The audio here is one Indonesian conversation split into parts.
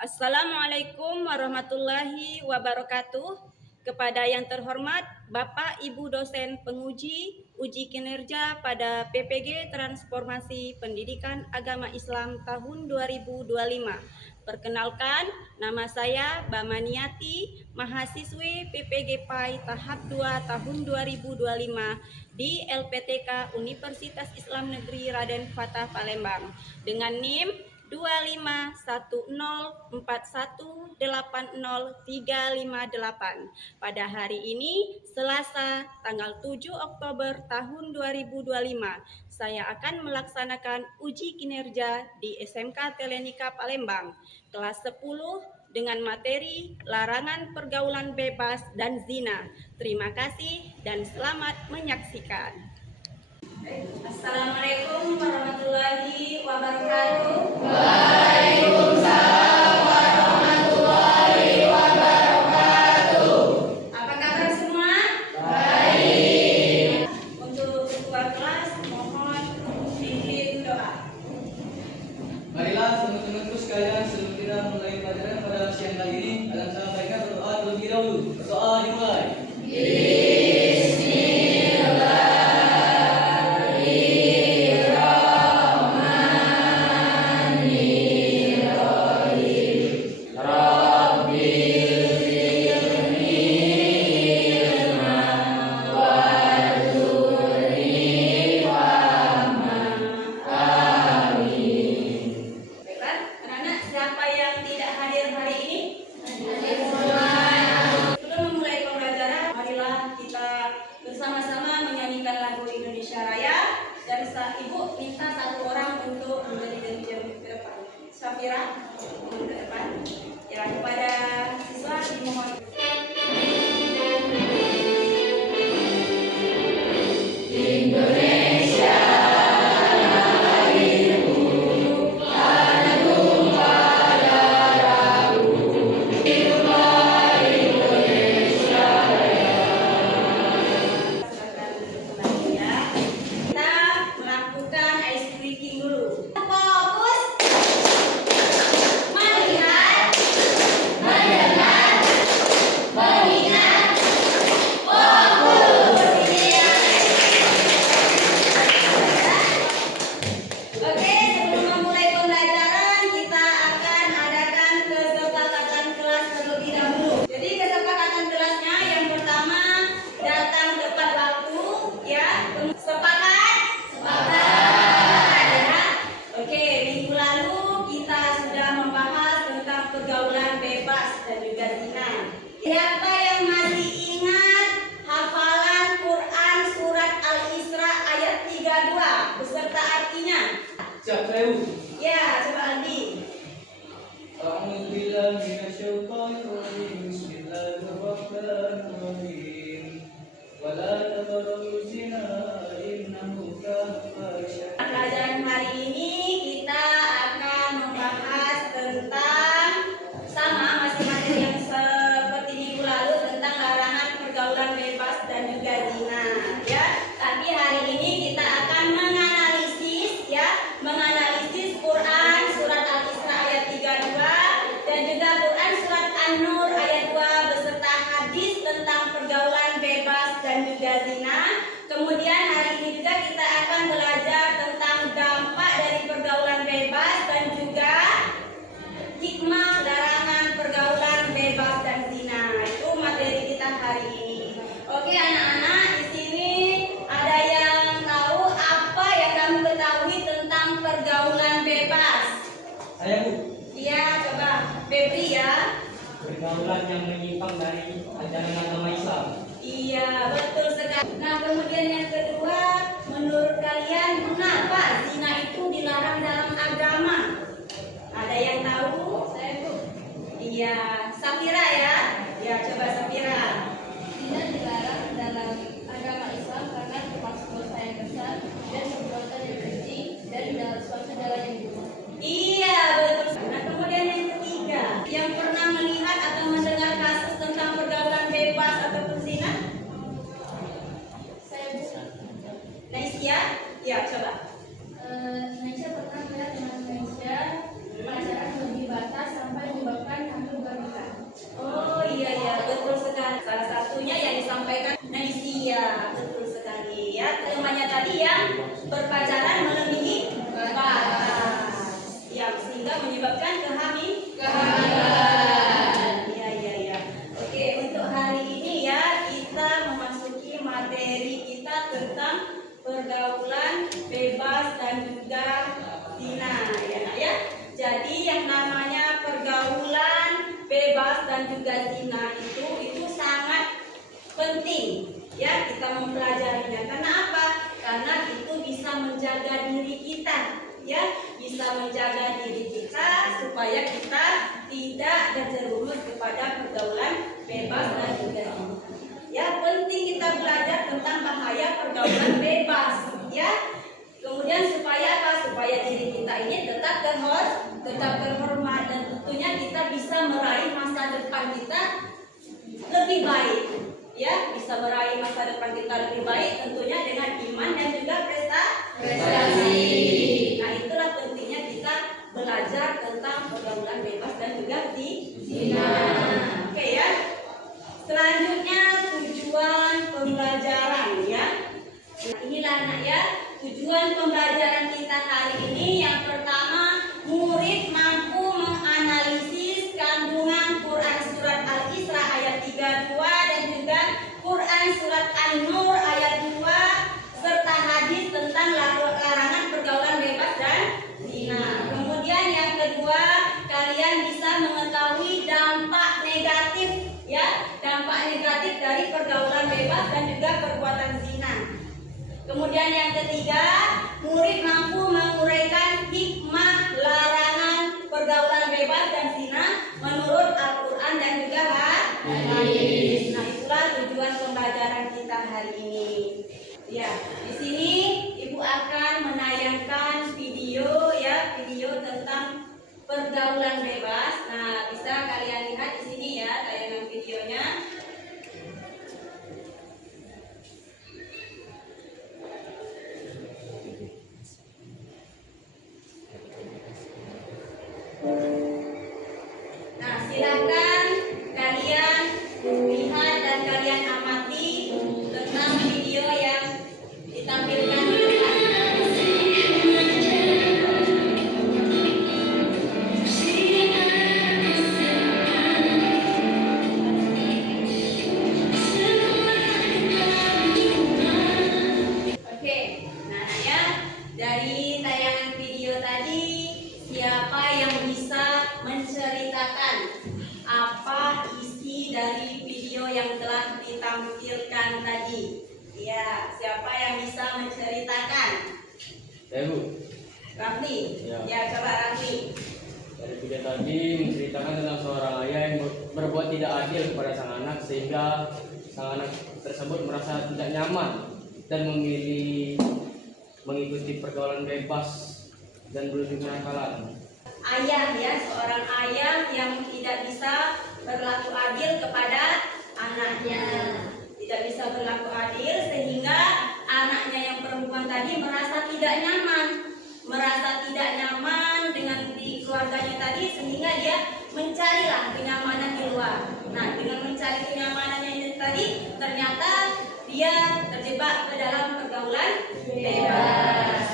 Assalamualaikum warahmatullahi wabarakatuh. Kepada yang terhormat Bapak Ibu dosen penguji uji kinerja pada PPG Transformasi Pendidikan Agama Islam tahun 2025. Perkenalkan, nama saya Bamaniati, mahasiswi PPG PAI tahap 2 tahun 2025 di LPTK Universitas Islam Negeri Raden Fatah Palembang dengan NIM 2510418038. Pada hari ini, Selasa, tanggal 7 Oktober tahun 2025, saya akan melaksanakan uji kinerja di SMK Telenika Palembang, kelas 10 dengan materi larangan pergaulan bebas dan zina. Terima kasih dan selamat menyaksikan. Assalamualaikum warahmatullahi wabarakatuh. Waalaikumsalam warahmatullahi wabarakatuh. Apa kabar semua? Baik. Untuk ketua kelas mohon pimpin doa. Marilah teman-temanku sekalian sebelum kita mulai pelajaran pada siang kali ini, akan saya sampaikan berdoa terlebih dahulu. Berdoa dimulai. Baiklah, anak-anak, siapa yang tidak hadir hari ini? Sebelum memulai pembelajaran, marilah kita bersama-sama menyanyikan lagu Indonesia Raya. Dan ibu minta satu orang untuk menjadi jam ke depan. Safira, ke depan. Ya, kepada siswa dimohon. Indonesia Kita melakukan ice breaking dulu. Fokus, melihat, mendengar, mengingat, Oke, sebelum memulai pembelajaran, kita akan adakan kesepakatan kelas terlebih dahulu. Jadi kesepakatan kelasnya yang pertama datang tepat waktu, ya. Sepakat? Sepakat. Ya. Oke, minggu lalu kita sudah membahas tentang pergaulan bebas dan juga zina. Siapa yang masih ingat hafalan Quran surat Al-Isra ayat 32 beserta artinya? Siap saya. Ya, coba Aldi. A'udzubillahi minasyaitonirrajim. Bismillahirrahmanirrahim. Wala taqrabuz zina innahu kana fahisha. Pelajaran hari ini kita akan membahas tentang sama masih materi yang seperti minggu lalu tentang larangan pergaulan bebas dan juga zina, ya. Tapi hari ini kita akan menganalisis, ya, menganalisis Quran surat Al-Isra ayat 32 dan juga Quran surat An-Nur ayat 2 beserta hadis tentang pergaulan bebas dan juga zina. Kemudian hari ini juga kita akan belajar tentang dampak dari pergaulan bebas dan juga hikmah larangan pergaulan bebas dan zina. Itu materi kita hari ini. Oke anak-anak, di sini ada yang tahu apa yang kamu ketahui tentang pergaulan bebas? Saya Bu, Iya, coba Febri ya. pergaulan yang menyimpang dari ajaran agama Islam. Iya, betul sekali. Nah, kemudian yang kedua, menurut kalian mengapa zina itu dilarang dalam agama? Ada yang tahu? Saya Bu. Iya, Safira ya. Ya, coba Safira. Zina dilarang dalam agama Islam karena termasuk dosa yang besar dan perbuatan yang keji dan dalam suatu jalan yang buruk. Iya, betul. Nah, kemudian yang ketiga, yang pernah melihat atau mendengar kasus tentang pergaulan bebas ataupun zina? Saya bukan. Naisya? Ya, coba. Indonesia pernah melihat dengan Indonesia pacaran lebih batas sampai menyebabkan juga zina itu sangat penting ya kita mempelajarinya. Karena apa? Karena itu bisa menjaga diri kita ya, bisa menjaga diri kita supaya kita tidak terjerumus kepada pergaulan bebas dan juga zina. Ya, penting kita belajar tentang bahaya pergaulan bebas ya. Kemudian supaya apa? Supaya diri kita ini tetap terhormat dan tentunya kita bisa meraih masa depan kita lebih baik. Ya, bisa meraih masa depan kita lebih baik tentunya dengan iman dan juga prestasi. Nah, itulah pentingnya kita belajar tentang pergaulan bebas dan juga zina. Oke ya. Selanjutnya tujuan pembelajaran ya. Nah, inilah anak ya, tujuan pembelajaran kita hari ini. Yang pertama, murid mampu menganalisis kandungan Quran surat Al-Isra ayat 32 dan juga Quran surat An-Nur ayat 2 serta hadis tentang larangan pergaulan bebas dan zina. Kemudian yang kedua, kalian bisa mengetahui dampak negatif ya, dampak negatif dari pergaulan bebas dan juga perbuatan zina. Kemudian yang ketiga, murid mampu menguraikan hikmah larangan pergaulan bebas dan zina menurut Al-Quran dan juga hadis. Nah, itulah tujuan pembelajaran kita hari ini. Ya, di sini Ibu akan menayangkan video ya, video tentang pergaulan bebas. Nah, bisa kalian lihat di sini ya tayangan videonya. Nah, silakan kalian lihat dan kalian amati tentang video yang ditampilkan di depan. Oke, nah ya, dari tayangan video tadi, siapa yang bisa menceritakan apa isi dari video yang telah ditampilkan tadi? Ya, siapa yang bisa menceritakan? Ya Bu, Rafli? Ya. Ya, coba Rafli. dari video tadi menceritakan tentang seorang ayah yang berbuat tidak adil kepada sang anak sehingga sang anak tersebut merasa tidak nyaman dan memilih mengikuti pergaulan bebas dan berujung kenakalan. Ayah ya, seorang ayah yang tidak bisa berlaku adil kepada anaknya. Tidak bisa berlaku adil sehingga anaknya yang perempuan tadi merasa tidak nyaman dengan di keluarganya tadi, sehingga dia mencarilah kenyamanan di luar. Nah, dengan mencari kenyamanannya ini tadi, ternyata dia terjebak ke dalam pergaulan bebas.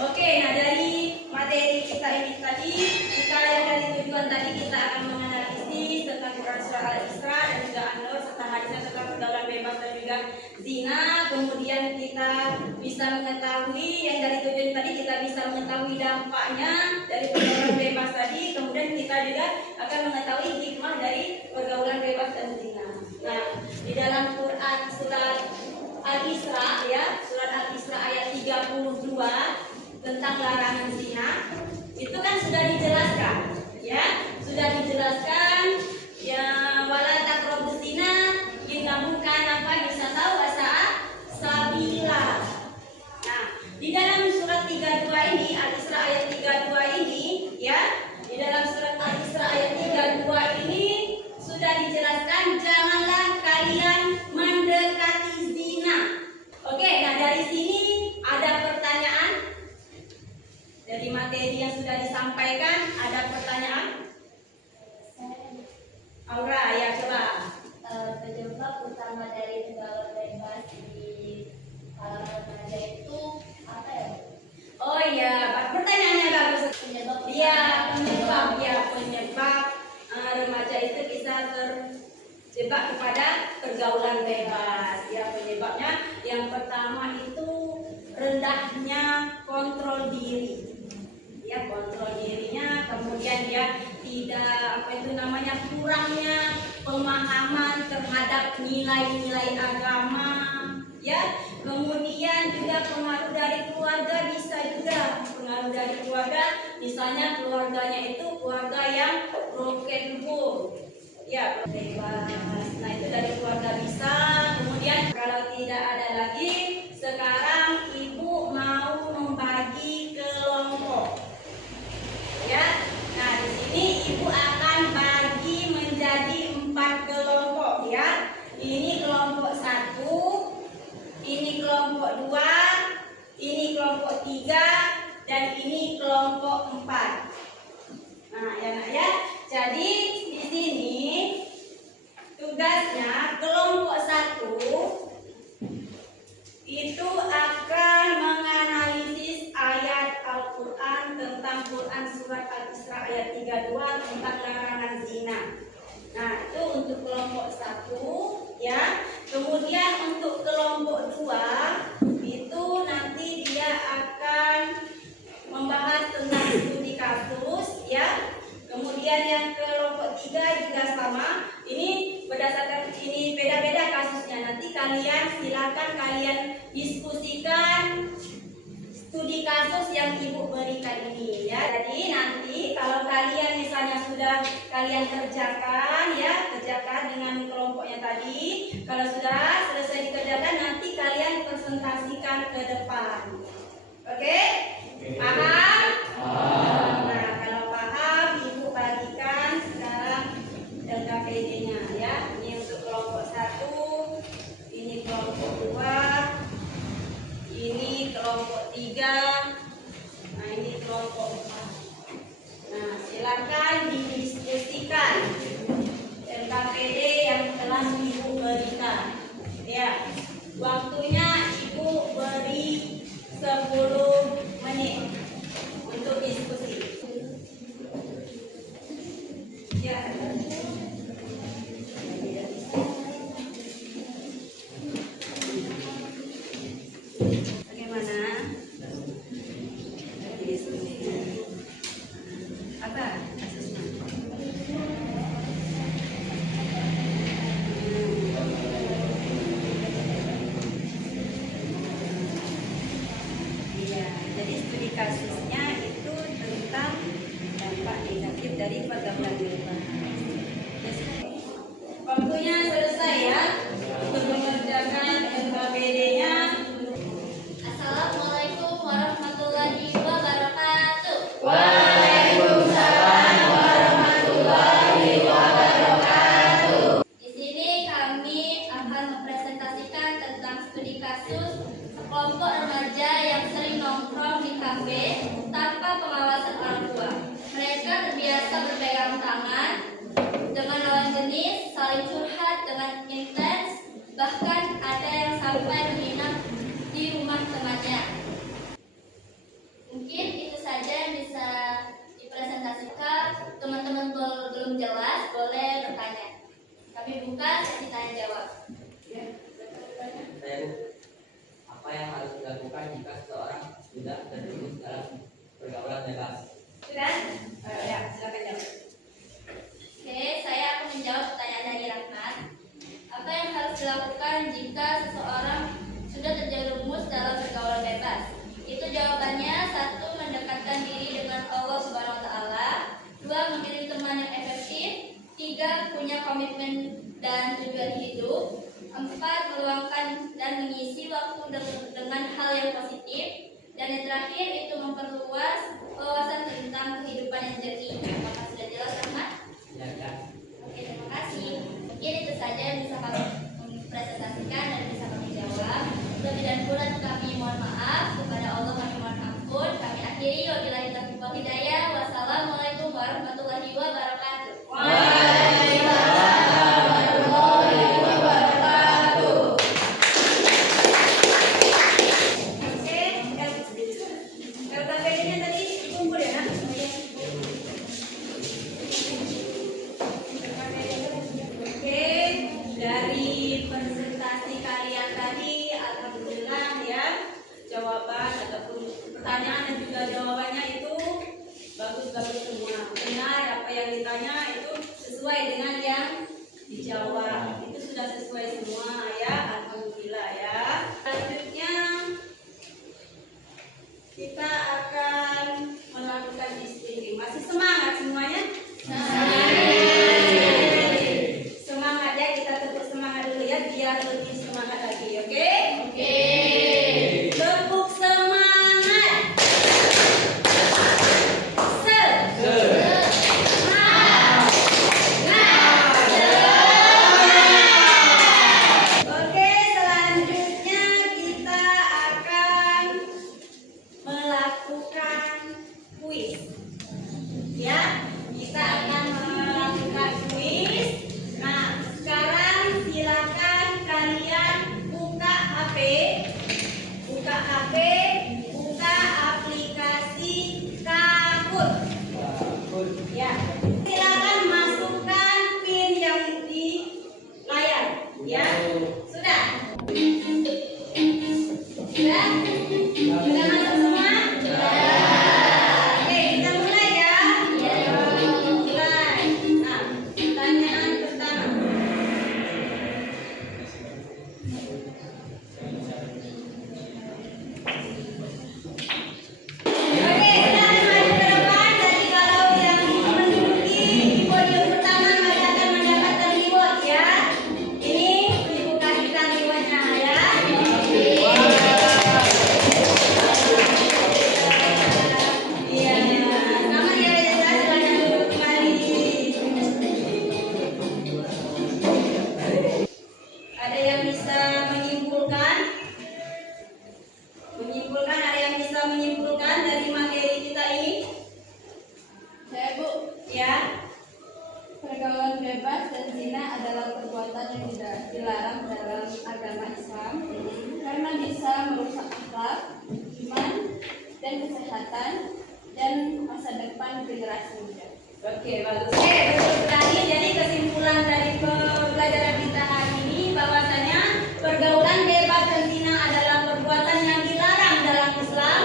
Oke, nah dari materi kita ini tadi, kita yang dari tujuan tadi kita akan menganalisis tentang Quran surah Al-Isra dan juga An-Nur serta hadisnya tentang pergaulan bebas dan juga zina. Kemudian kita bisa mengetahui yang dari tujuan tadi, kita bisa mengetahui dampaknya dari pergaulan bebas tadi. Kemudian kita juga akan mengetahui hikmah dari pergaulan bebas dan zina. Nah, di dalam Quran surat Al-Isra ya, surat Al-Isra ayat 32 tentang larangan zina itu kan sudah dijelaskan ya, sudah dijelaskan ya, wala taqrabuz zina innahu kana fahishatan wa sa'a sabila. Nah, di dalam surat 32 ini, Al-Isra ayat 32 ini ya, di dalam surat Al-Isra ayat 32 ini sudah dijelaskan janganlah kalian mendekati zina. Oke, nah dari sini ada pertanyaan. Dari materi yang sudah disampaikan, ada pertanyaan? Aura, ya coba. Penyebab utama dari pergaulan bebas di kalangan remaja itu apa ya? Oh iya, pertanyaannya bagus. Penyebab Iya, penyebab remaja itu bisa terjebak kepada pergaulan bebas. Ya, penyebabnya yang pertama itu rendahnya kontrol diri. Ya, kontrol dirinya, kemudian dia tidak itu namanya kurangnya pemahaman terhadap nilai-nilai agama, ya. Kemudian juga pengaruh dari keluarga, bisa juga pengaruh dari keluarga, misalnya keluarganya itu keluarga yang broken home, ya, bebas. Nah itu dari keluarga bisa. Kemudian kalau tidak ada lagi, sekarang ibu mau membagi kelompok, ya. Nah di sini ibu akan bagi menjadi 4 kelompok, ya. Ini kelompok 1, ini kelompok 2, ini kelompok 3, dan ini kelompok 4. Nah ya nak ya. Jadi di sini tugasnya kelompok 1 itu akan menganalisis ayat Al-Quran tentang Quran surat Al-Isra ayat 32 tentang larangan zina. Nah itu untuk kelompok 1, ya. Kemudian untuk kelompok 2 itu nanti dia akan membahas tentang studi kasus, ya. Kemudian yang kelompok 3 juga sama. Ini berdasarkan ini beda-beda kasusnya. Nanti kalian silakan kalian diskusikan studi kasus yang ibu berikan ini, ya. Jadi nanti kalau kalian misalnya sudah kalian kerjakan, ya, kerjakan dengan kelompoknya tadi. Kalau sudah selesai dikerjakan, nanti kalian presentasikan ke depan. Oke? Paham? Nah, kalau paham, ibu bagikan sekarang LKPD-nya, ya. Ini untuk kelompok 1, ini kelompok 2, ini kelompok 3, nah ini kelompok 4. Nah, silakan didiskusikan LKPD yang telah ibu berikan, ya. Waktunya ibu beri 10 menit untuk diskusi, ya. Bagaimana? Diskusinya. Apa kasusnya? Iya, jadi studi kasusnya itu tentang dampak negatif dari pergaulan bebas. Waktunya selesai, ya, untuk mengerjakan LKPD-nya. Assalamualaikum warahmatullahi wabarakatuh. Waalaikumsalam warahmatullahi wabarakatuh. Di sini kami akan mempresentasikan tentang studi kasus sekelompok remaja yang sering nongkrong di kafe tanpa pengawasan orang tua. Mereka terbiasa berpegang tangan dengan lawan jenis, saling curhat dengan intens, bahkan ada yang sampai menginap di rumah temannya. Mungkin itu saja yang bisa dipresentasikan. Teman-teman belum jelas, boleh bertanya. Kami buka sesi tanya jawab. Saya Bu, apa yang harus dilakukan jika seseorang tidak terjerumus dalam pergaulan bebas? Sudah? Ya, silakan jawab. Oke, saya akan menjawab pertanyaan dari Rahmat. Apa yang harus dilakukan jika seseorang sudah terjerumus dalam pergaulan bebas? Itu jawabannya: 1. Mendekatkan diri dengan Allah Subhanahu wa taala. 2. Memilih teman yang efektif. 3. Punya komitmen dan tujuan hidup. 4. Meluangkan dan mengisi waktu dengan hal yang positif. Dan yang terakhir itu memperluas wawasan tentang kehidupan yang jernih. Apakah sudah jelas, Rahmat? Ya. Oke, terima kasih. Mungkin itu saja yang bisa kami presentasikan dan bisa kami jawab. Lebih dan kurang kami mohon maaf, kepada Allah kami mohon ampun. Kami akhiri, wabillahi taufiq wal hidayah. Wassalamualaikum warahmatullahi wabarakatuh. Waalaikumsalam warahmatullahi wabarakatuh. Oke, LKPD-nya tadi dikumpul, ya, nak? Oke, dari presentasi kalian tadi, alhamdulillah, ya, jawaban ataupun pertanyaan dan juga jawabannya itu bagus-bagus semua. Benar apa yang ditanya itu sesuai dengan yang dijawab. Itu sudah sesuai semua ya. Alhamdulillah ya. Selanjutnya kita akan melakukan listening. Masih semangat semuanya? Semangat ya, kita tepuk semangat dulu ya biar lebih semangat lagi, oke? Oke. Tepuk semangat. Oke, selanjutnya kita akan melakukan kuis. Ya, kita akan melakukan kuis. Nah, sekarang silakan kalian buka HP, buka aplikasi Kahoot. Ya, silakan masukkan pin yang di layar. Ya, sudah. Sudah? Sudah masuk semua? Oke, kita mulai ya. Mulai. Nah, pertanyaan pertama. Oke, silakan maju ke depan. Jadi kalau yang menduduki podium pertama maka akan mendapatkan reward ya. Ini ibu kasihkan rewardnya ya. Iya, sama ya, silakan duduk kembali. Ada yang bisa menyimpulkan? Ada yang bisa menyimpulkan dari materi kita ini? Saya Bu, Ya. pergaulan bebas dan zina adalah perbuatan yang tidak dilarang dalam agama Islam karena bisa merusak akhlak, iman, dan kesehatan dan masa depan generasi muda. Oke, bagus. Betul sekali. Jadi kesimpulan dari pembelajaran kita hari ini bahwasanya pergaulan bebas dan zina adalah perbuatan yang dilarang dalam Islam.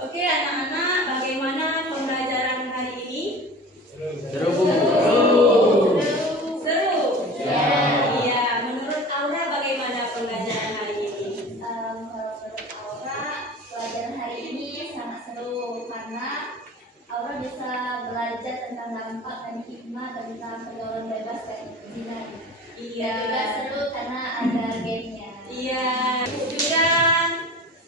Oke, anak-anak, bagaimana pembelajaran hari ini? Seru Bu. Seru? Iya. Menurut Aura bagaimana pembelajaran hari ini? Menurut Aura, pelajaran hari ini sangat seru karena Aura bisa belajar tentang dampak dan hikmah tentang pergaulan bebas dan zina. Iya. Dan juga seru karena ada gamenya. Iya. Ibu juga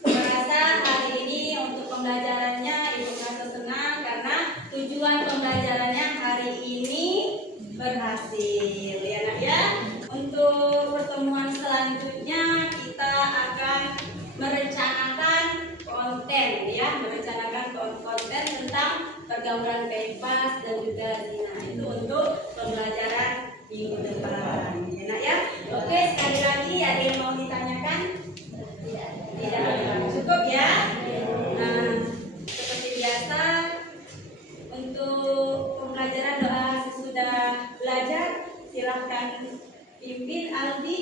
merasa hari ini untuk pembelajarannya Ibu merasa senang karena tujuan pembelajarannya hari ini berhasil ya nak ya. Untuk pertemuan selanjutnya kita akan merencanakan konten ya, merencanakan konten tentang pergaulan bebas dan juga zina. Itu untuk pembelajaran minggu depan ya nak ya. Oke, sekali lagi ada yang mau ditanyakan? Tidak, cukup ya. Nah, seperti biasa untuk pembelajaran doa sesudah belajar silahkan pimpin Aldi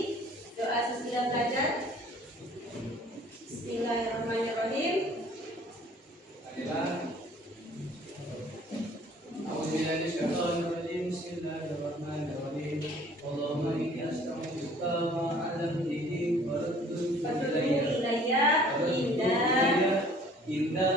doa sesudah belajar. Bismillahirrahmanirrahim. Bismillahirrahmanirrahim. Allahumma inni as'aluka ma 'allamtani wa raddul Fadlu ilayya indah indah